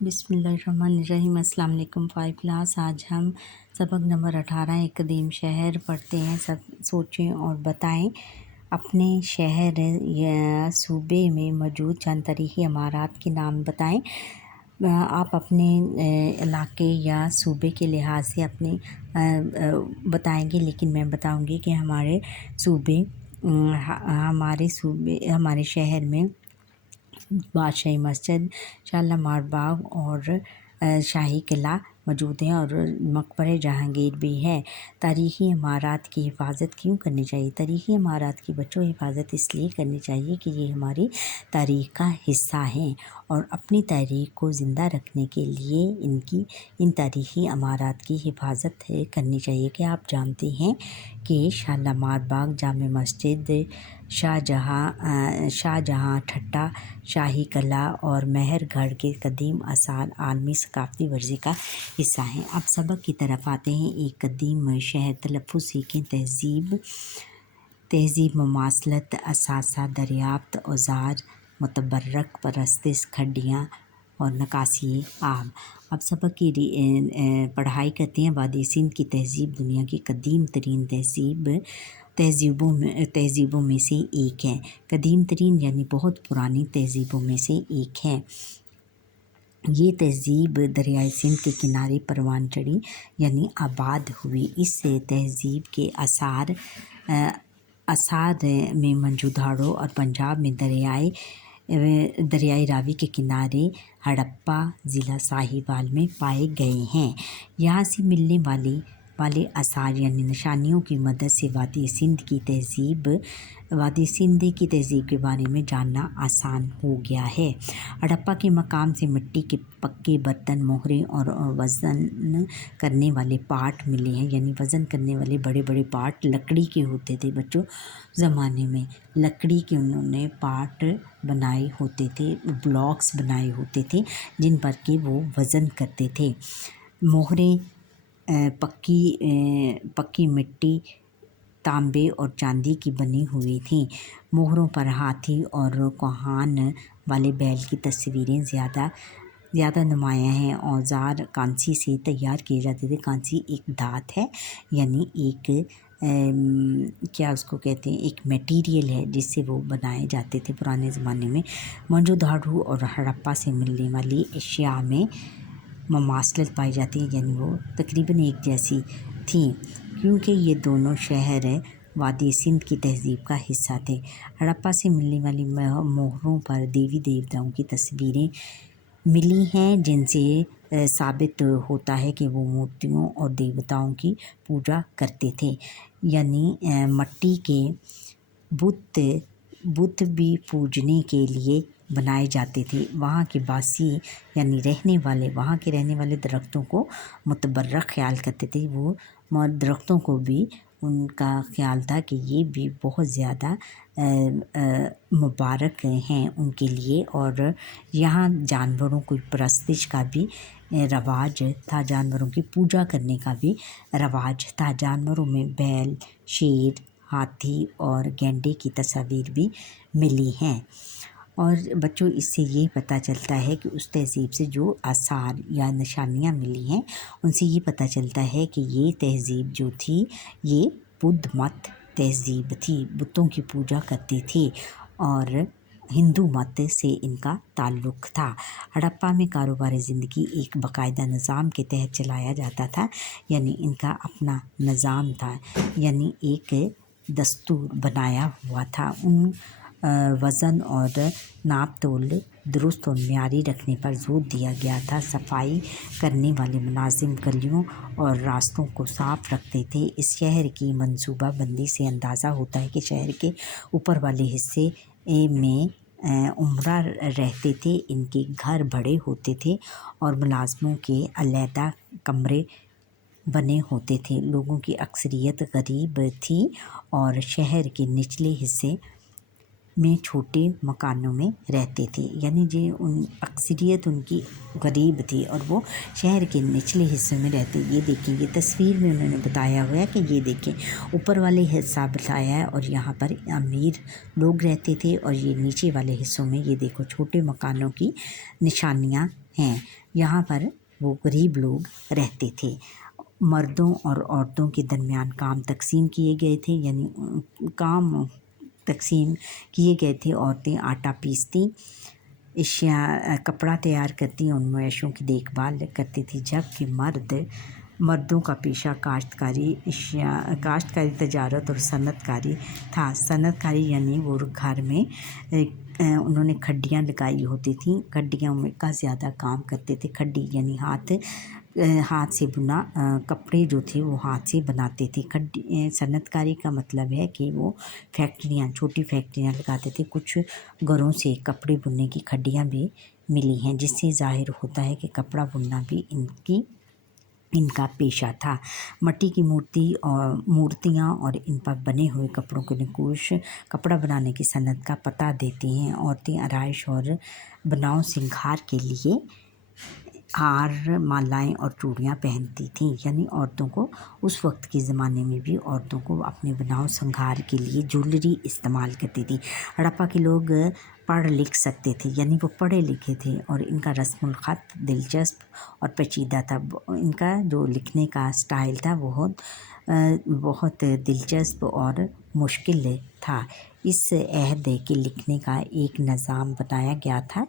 بسم اللہ الرحمن الرحیم۔ السلام علیکم 5 کلاس۔ آج ہم سبق نمبر 18 ایک قدیم شہر پڑھتے ہیں۔ سب سوچیں اور بتائیں اپنے شہر یا صوبے میں موجود چند تاریخی عمارات کے نام بتائیں۔ آپ اپنے علاقے یا صوبے کے لحاظ سے اپنے بتائیں گے، لیکن میں بتاؤں گی کہ ہمارے شہر میں بادشاہی مسجد، شالیمار باغ اور شاہی قلعہ موجود ہیں اور مقبرہ جہانگیر بھی ہے۔ تاریخی عمارات کی حفاظت کیوں کرنی چاہیے؟ تاریخی عمارات کی بچوں حفاظت اس لیے کرنی چاہیے کہ یہ ہماری تاریخ کا حصہ ہیں، اور اپنی تاریخ کو زندہ رکھنے کے لیے ان تاریخی عمارات کی حفاظت کرنی چاہیے۔ کہ آپ جانتے ہیں کہ شالیمار باغ، جامع مسجد، شاہجہاں ٹھٹہ، شاہی قلعہ اور مہر گڑھ کے قدیم آثار عالمی ثقافتی ورثے کا حصہ ہیں۔ اب سبق کی طرف آتے ہیں۔ ایک قدیم شہر تلفظ سیکھیں۔ تہذیب، مماثلت، اثاثہ دریافت، اوزار متبرک، پرستش، کھڈیاں اور نکاسی آب۔ اب سبق کی پڑھائی کرتے ہیں۔ وادی سندھ کی تہذیب دنیا کی قدیم ترین تہذیبوں میں سے ایک ہے۔ قدیم ترین یعنی بہت پرانی تہذیبوں میں سے ایک ہے۔ یہ تہذیب دریائے سندھ کے کنارے پروان چڑھی یعنی آباد ہوئی۔ اس تہذیب کے آثار میں موہنجودڑو اور پنجاب میں دریائے راوی کے کنارے ہڑپہ ضلع ساہیوال میں پائے گئے ہیں۔ یہاں سے ملنے والے آثار یعنی نشانیوں کی مدد سے وادی سندھ کی تہذیب کے بارے میں جاننا آسان ہو گیا ہے۔ ہڑپہ کے مقام سے مٹی کے پکے برتن، مہرے اور وزن کرنے والے پاٹ ملے ہیں، یعنی وزن کرنے والے بڑے بڑے پاٹ لکڑی کے ہوتے تھے بچوں۔ زمانے میں لکڑی کے انہوں نے پاٹ بنائے ہوتے تھے، بلاکس بنائے ہوتے تھے جن پر کہ وہ وزن کرتے تھے۔ مہرے پکی مٹی، تانبے اور چاندی کی بنی ہوئی تھیں۔ مہروں پر ہاتھی اور کوہان والے بیل کی تصویریں زیادہ نمایاں ہیں۔ اوزار کانسی سے تیار کیے جاتے تھے۔ کانسی ایک دھات ہے، یعنی ایک ایک میٹیریل ہے جس سے وہ بنائے جاتے تھے پرانے زمانے میں۔ موہنجودڑو اور ہڑپہ سے ملنے والی اشیاء میں مماثلت پائی جاتی ہے، یعنی وہ تقریباً ایک جیسی تھیں کیونکہ یہ دونوں شہر وادی سندھ کی تہذیب کا حصہ تھے۔ ہڑپہ سے ملنے والی مہروں پر دیوی دیوتاؤں کی تصویریں ملی ہیں، جن سے ثابت ہوتا ہے کہ وہ مورتیوں اور دیوتاؤں کی پوجا کرتے تھے، یعنی مٹی کے بت بھی پوجنے کے لیے بنائے جاتے تھے۔ وہاں کے باسی یعنی وہاں کے رہنے والے درختوں کو متبرک خیال کرتے تھے۔ وہ درختوں کو بھی ان کا خیال تھا کہ یہ بھی بہت زیادہ مبارک ہیں ان کے لیے، اور یہاں جانوروں کی پرستش کا بھی رواج تھا، جانوروں کی پوجا کرنے کا بھی رواج تھا۔ جانوروں میں بیل، شیر، ہاتھی اور گینڈے کی تصاویر بھی ملی ہیں۔ اور بچوں اس سے یہ پتہ چلتا ہے کہ اس تہذیب سے جو آثار یا نشانیاں ملی ہیں ان سے یہ پتہ چلتا ہے کہ یہ تہذیب جو تھی یہ بدھ مت تہذیب تھی، بتوں کی پوجا کرتی تھی اور ہندو مت سے ان کا تعلق تھا۔ ہڑپہ میں کاروبار زندگی ایک باقاعدہ نظام کے تحت چلایا جاتا تھا، یعنی ان کا اپنا نظام تھا، یعنی ایک دستور بنایا ہوا تھا۔ وزن اور ناپ تول درست اور معیاری رکھنے پر زور دیا گیا تھا۔ صفائی کرنے والے ملازم گلیوں اور راستوں کو صاف رکھتے تھے۔ اس شہر کی منصوبہ بندی سے اندازہ ہوتا ہے کہ شہر کے اوپر والے حصے میں عمرہ رہتے تھے، ان کے گھر بڑے ہوتے تھے اور ملازموں کے علیحدہ کمرے بنے ہوتے تھے۔ لوگوں کی اکثریت غریب تھی اور شہر کے نچلے حصے میں چھوٹے مکانوں میں رہتے تھے، یعنی اکثریت ان کی غریب تھی اور وہ شہر کے نچلے حصے میں رہتے۔ یہ دیکھیں، یہ تصویر میں انہوں نے بتایا ہوا ہے کہ یہ دیکھیں اوپر والے حصہ بتایا ہے اور یہاں پر امیر لوگ رہتے تھے، اور یہ نیچے والے حصوں میں یہ دیکھو چھوٹے مکانوں کی نشانیاں ہیں، یہاں پر وہ غریب لوگ رہتے تھے۔ مردوں اور عورتوں کے درمیان کام تقسیم کیے گئے تھے، یعنی کام تقسیم کیے گئے تھے۔ عورتیں آٹا پیستی، کپڑا تیار کرتی، ان مویشیوں کی دیکھ بھال کرتی تھی، جبکہ مردوں کا پیشہ کاشتکاری، تجارت اور صنعت کاری تھا۔ صنعت کاری یعنی وہ گھر میں انہوں نے کھڈیاں لگائی ہوتی تھیں، کھڈیوں میں کا زیادہ کام کرتے تھے۔ کھڈی یعنی ہاتھ سے بنا کپڑے جو تھے وہ ہاتھ سے بناتے تھے۔ صنعت کاری کا مطلب ہے کہ وہ چھوٹی فیکٹریاں لگاتے تھے۔ کچھ گھروں سے کپڑے بننے کی کھڈیاں بھی ملی ہیں، جس سے ظاہر ہوتا ہے کہ کپڑا بننا بھی ان کا پیشہ تھا۔ مٹی کی مورتیاں اور ان پر بنے ہوئے کپڑوں کے نقوش کپڑا بنانے کی صنعت کا پتہ دیتے ہیں۔ عورتیں آرائش اور بناؤ سنگھار کے لیے ہار، مالائیں اور چوڑیاں پہنتی تھیں، یعنی عورتوں کو اس وقت کے زمانے میں بھی عورتوں کو اپنے بناؤ سنگھار کے لیے جولری استعمال کرتی تھی۔ ہڑپا کے لوگ پڑھ لکھ سکتے تھے، یعنی وہ پڑھے لکھے تھے، اور ان کا رسم الخط دلچسپ اور پیچیدہ تھا۔ ان کا جو لکھنے کا سٹائل تھا بہت دلچسپ اور مشکل تھا۔ اس عہد کے لکھنے کا ایک نظام بنایا گیا تھا،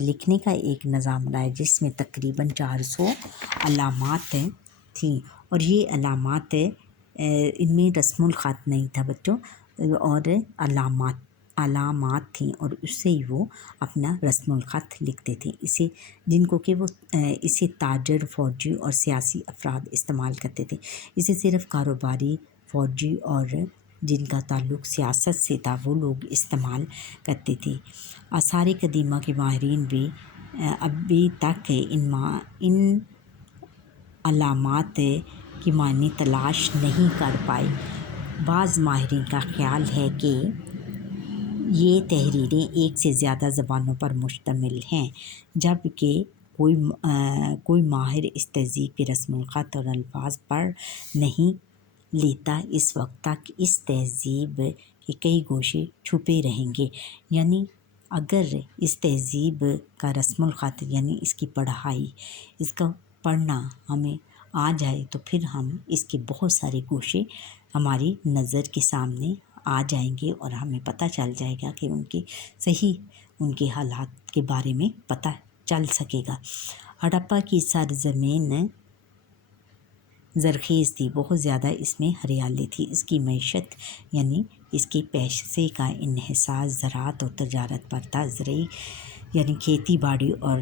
لکھنے کا ایک نظام بنایا جس میں تقریباً 400 علامات تھیں، اور یہ علامات ان میں رسم الخط نہیں تھا بچوں، اور علامات تھیں، اور اس سے ہی وہ اپنا رسم الخط لکھتے تھے، اسے تاجر، فوجی اور سیاسی افراد استعمال کرتے تھے۔ اسے صرف کاروباری، فوجی اور جن کا تعلق سیاست سے تھا وہ لوگ استعمال کرتے تھے۔ آثار قدیمہ کے ماہرین بھی ابھی تک ان علامات کی معنی تلاش نہیں کر پائے۔ بعض ماہرین کا خیال ہے کہ یہ تحریریں ایک سے زیادہ زبانوں پر مشتمل ہیں، جبکہ کوئی ماہر اس تہذیب کے رسم الخط اور الفاظ پڑھ نہیں لیتا۔ اس وقت تک اس تہذیب کے کئی گوشے چھپے رہیں گے، یعنی اگر اس تہذیب کا رسم الخط یعنی اس کی پڑھائی، اس کا پڑھنا ہمیں آ جائے تو پھر ہم اس کے بہت سارے گوشے ہماری نظر کے سامنے آ جائیں گے، اور ہمیں پتہ چل جائے گا کہ ان کے حالات کے بارے میں پتہ چل سکے گا۔ ہڑپا کی سرزمین زرخیز تھی، بہت زیادہ اس میں ہریالی تھی۔ اس کی معیشت یعنی اس کے پیسے کا انحصار زراعت اور تجارت پر تھا، زرعی یعنی کھیتی باڑی اور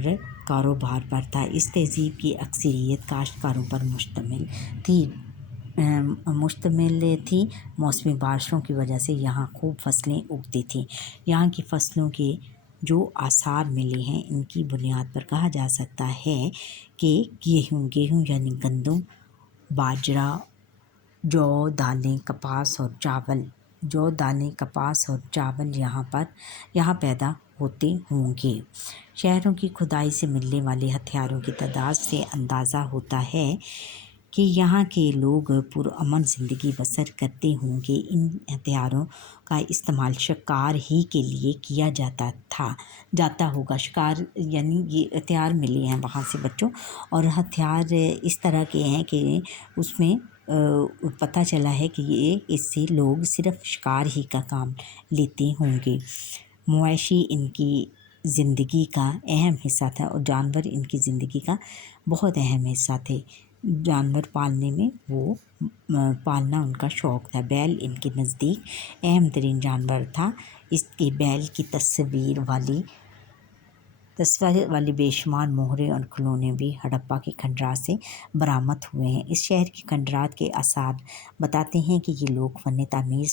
کاروبار پر تھا۔ اس تہذیب کی اکثریت کاشتکاروں پر مشتمل تھی۔ موسمی بارشوں کی وجہ سے یہاں خوب فصلیں اگتی تھیں۔ یہاں کی فصلوں کے جو آثار ملے ہیں ان کی بنیاد پر کہا جا سکتا ہے کہ گیہوں یعنی گندم، باجرہ، جو، دالیں، کپاس اور چاول یہاں پیدا ہوتے ہوں گے۔ شہروں کی کھدائی سے ملنے والے ہتھیاروں کی تعداد سے اندازہ ہوتا ہے کہ یہاں کے لوگ پرامن زندگی بسر کرتے ہوں گے۔ ان ہتھیاروں کا استعمال شکار ہی کے لیے کیا جاتا ہوگا۔ شکار یعنی یہ ہتھیار ملے ہیں وہاں سے بچوں، اور ہتھیار اس طرح کے ہیں کہ اس میں پتہ چلا ہے کہ اس سے لوگ صرف شکار ہی کا کام لیتے ہوں گے۔ مویشی ان کی زندگی کا اہم حصہ تھا، اور جانور ان کی زندگی کا بہت اہم حصہ تھے۔ جانور پالنا ان کا شوق تھا۔ بیل ان کے نزدیک اہم ترین جانور تھا۔ اس کے بیل کی تصویر والی بے شمار مہرے اور کھلونے بھی ہڑپا کے کھنڈرات سے برآمد ہوئے ہیں۔ اس شہر کے کھنڈرات کے آثار بتاتے ہیں کہ یہ لوگ فن تعمیر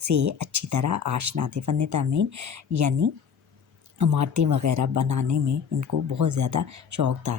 سے اچھی طرح آشنا تھے۔ فن تعمیر یعنی عمارتیں وغیرہ بنانے میں ان کو بہت زیادہ شوق تھا۔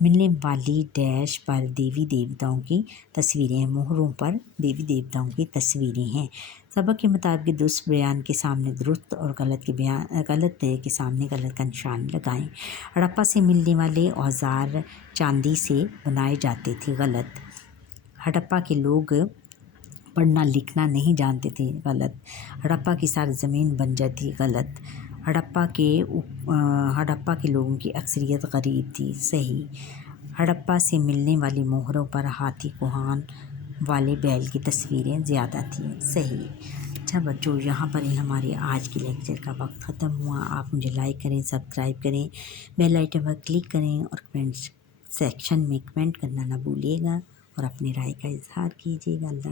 ملنے والی ڈیش پر دیوی دیوتاؤں کی تصویریں ہیں، مہروں پر دیوی دیوتاؤں کی تصویریں ہیں۔ سبق کے مطابق درست بیان کے سامنے درست اور غلط کے سامنے غلط کا نشان لگائیں۔ ہڑپا سے ملنے والے اوزار چاندی سے بنائے جاتے تھے، غلط۔ ہڑپا کے لوگ پڑھنا لکھنا نہیں جانتے تھے، غلط۔ ہڑپا کی ساری زمین بنجر تھی، غلط۔ ہڑپا کے لوگوں کی اکثریت غریب تھی، صحیح۔ ہڑپا سے ملنے والی مہروں پر ہاتھی کوہان والے بیل کی تصویریں زیادہ تھیں، صحیح۔ اچھا بچوں، یہاں پر ہی ہمارے آج کے لیکچر کا وقت ختم ہوا۔ آپ مجھے لائک کریں، سبسکرائب کریں، بیل آئیکن پر کلک کریں اور کمنٹ سیکشن میں کمنٹ کرنا نہ بھولیے گا اور اپنی رائے کا اظہار کیجیے گا۔ اللہ